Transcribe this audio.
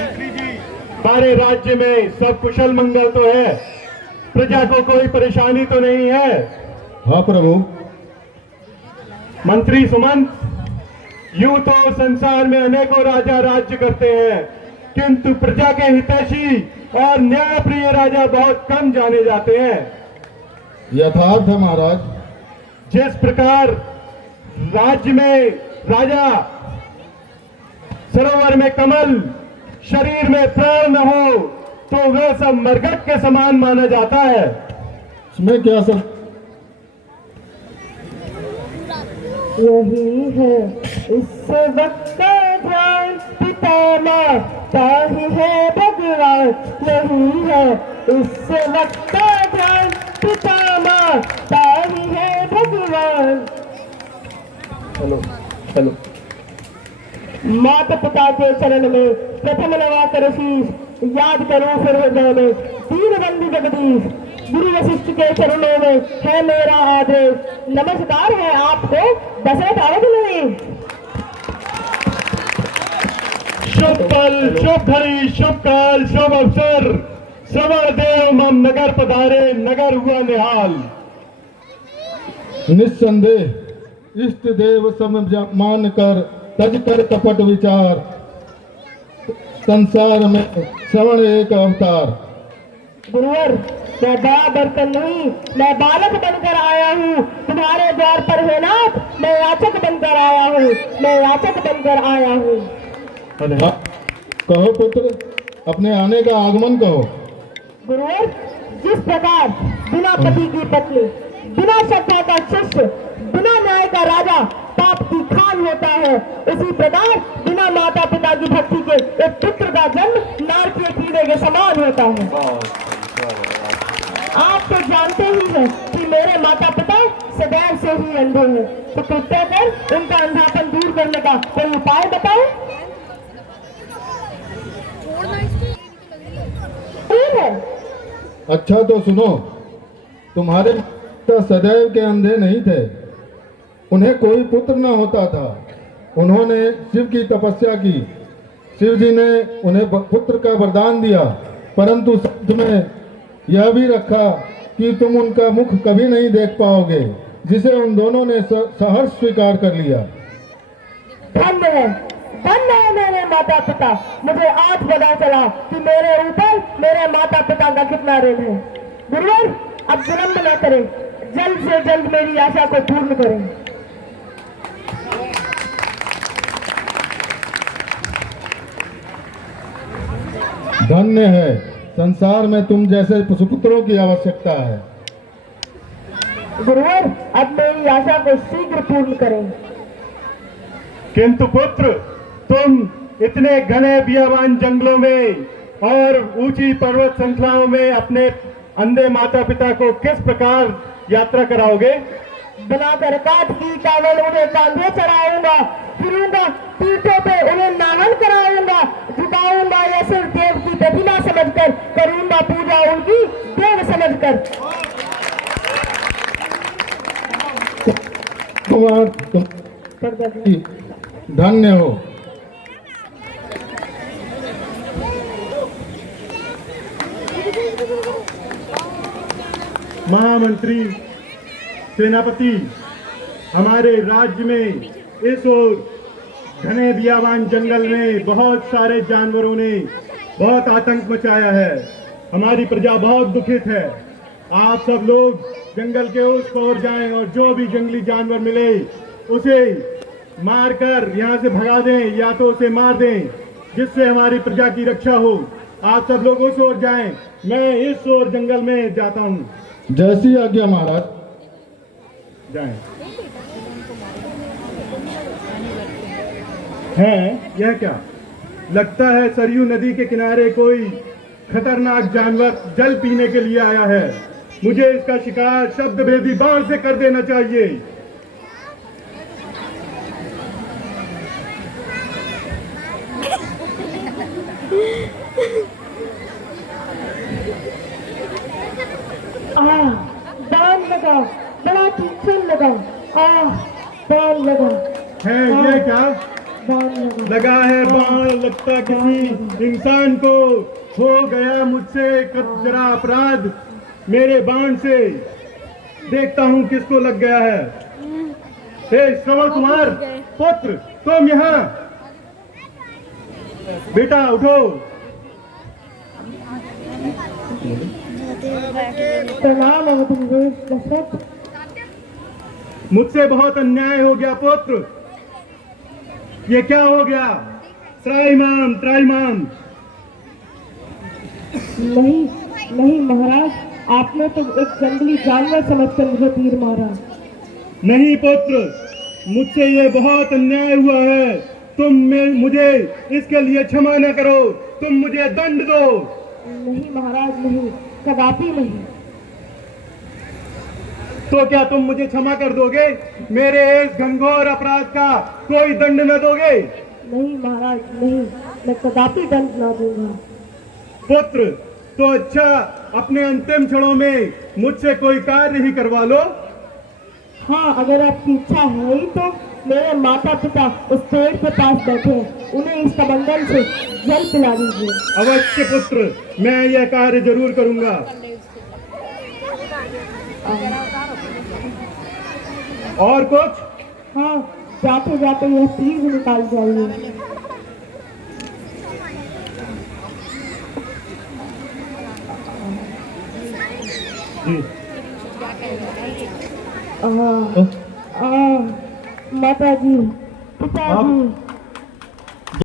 मंत्री जी, हमारे राज्य में सब कुशल मंगल तो है, प्रजा को कोई परेशानी तो नहीं है? हाँ प्रभु। मंत्री सुमंत, यूं तो संसार में अनेकों राजा राज्य करते हैं, किंतु प्रजा के हितैषी और न्यायप्रिय राजा बहुत कम जाने जाते हैं। यथार्थ है महाराज। जिस प्रकार राज्य में राजा सरोवर में कमल, शरीर में प्राण न हो, तो वह सब मरघट के समान माना जाता है। इसमें क्या सब यही है इस वक्त का ध्यान, पितामह ताहि है भगवान। यही है इस वक्त का ध्यान, पितामह ताहि है भगवान। चलो चलो। माता पिता के चरण में प्रथम नवाकर शीश, याद करो फिर हृदय में दीन बंधु जगदीश। गुरु वशिष्ठ के चरणों में है मेरा आदेश, नमस्कार है आपको दशरथ अवध। शुभ पल, शुभ घड़ी, शुभ काल, शुभ अवसर, श्रवण देव मम नगर पधारे, नगर हुआ निहाल। निस्संदेह इष्ट देव सम मान कर, तज कर कपट विचार, संसार में श्रवण एक अवतार। गुरुवर, मैं बड़ा बर्तन नहीं, मैं बालक बनकर आया हूँ तुम्हारे द्वार पर है नाथ। मैं याचक बनकर आया हूँ, मैं याचक बनकर आया हूँ। हाँ, कहो पुत्र, अपने आने का आगमन कहो। गुरुवर, जिस प्रकार बिना पति की पत्नी, बिना श्रद्धा का शिष्य, बिना न्याय का राजा पाप की खान होता है, उसी प्रकार बिना माता पिता की भक्ति के एक पुत्र का जन्म नार के कीड़े के समान होता है। आप तो जानते ही हैं कि मेरे माता पिता सदैव से ही अंधे हैं, तो कृपया कर उनका अंधापन दूर करने का कोई उपाय बताओ। है अच्छा तो सुनो, तुम्हारे पिता सदैव के अंधे नहीं थे, उन्हें कोई पुत्र न होता था। उन्होंने शिव की तपस्या की, शिव जी ने उन्हें पुत्र का वरदान दिया, परंतु शब्द में यह भी रखा कि तुम उनका मुख कभी नहीं देख पाओगे, जिसे उन दोनों ने सहर्ष स्वीकार कर लिया। धन्य है मेरे माता पिता। मुझे आज पता चला कि मेरे ऊपर मेरे माता पिता का कितना ऋण है। गुरुवर, अब विलंब न करें, जल्द से जल्द मेरी आशा को पूर्ण करें। धन्य है, संसार में तुम जैसे सुपुत्रों की आवश्यकता है। गुरुवर, अब मेरी आशा को शीघ्र पूर्ण करें। किंतु पुत्र, तुम इतने घने बियाबान जंगलों में और ऊंची पर्वत श्रृंखलाओं में अपने अंधे माता पिता को किस प्रकार यात्रा कराओगे? बनाकर काठ की टावल उन्हें कांधे चढ़ाऊंगा, फिरूंगा पीठों पे उन्हें नाहन कराऊंगा, झुकाऊंगा या सिर देव की प्रतिमा समझकर, करूंगा पूजा उनकी देव समझकर। तुम धन्य हो। महामंत्री, सेनापति, हमारे राज्य में इस ओर घने बियाबान जंगल में बहुत सारे जानवरों ने बहुत आतंक मचाया है। हमारी प्रजा बहुत दुखित है। आप सब लोग जंगल के उस ओर जाएं और जो भी जंगली जानवर मिले उसे मारकर यहाँ से भगा दें या तो उसे मार दें, जिससे हमारी प्रजा की रक्षा हो। आप सब लोग उस ओर जाएं, मैं इस ओर जंगल में जाता हूँ। जैसी आज्ञा महाराज। जाएं। है यह क्या? लगता है सरयू नदी के किनारे कोई खतरनाक जानवर जल पीने के लिए आया है। मुझे इसका शिकार शब्द भेदी बाण से कर देना चाहिए। बाण लगा, बड़ा तीक्ष्ण लगा। बाण लगा। है यह क्या? लगा है बाण, लगता किसी इंसान को। हो गया मुझसे जरा अपराध, मेरे बाण से देखता हूँ किसको लग गया है। हे श्रवण कुमार पुत्र, तुम यहाँ, बेटा उठो। प्रणाम अवधेश दशरथ। मुझसे बहुत अन्याय हो गया पुत्र। ये क्या हो गया? त्राहिमाम त्राहिमाम। नहीं नहीं महाराज, आपने तो एक जंगली जानवर समझकर मुझे तीर मारा। नहीं पुत्र, मुझसे ये बहुत अन्याय हुआ है। मुझे इसके लिए क्षमा न करो, तुम मुझे दंड दो। नहीं महाराज नहीं, कदापि नहीं। तो क्या तुम मुझे क्षमा कर दोगे? मेरे इस घनघोर अपराध का कोई दंड न दोगे? नहीं महाराज नहीं, मैं कदापि दंड ना दूंगा। पुत्र, तो अच्छा, अपने अंतिम क्षणों में मुझसे कोई कार्य ही करवा लो। हाँ, अगर आपकी इच्छा है ही तो मेरे माता पिता उस पेड़ के पास बैठे हैं, उन्हें इस कमंडल से जल पिला दीजिए। अवश्य पुत्र, मैं यह कार्य जरूर करूंगा। और कुछ? हाँ, जाते जाते यह तीर भी निकाल जाइए। जी। माता जी, पिताजी,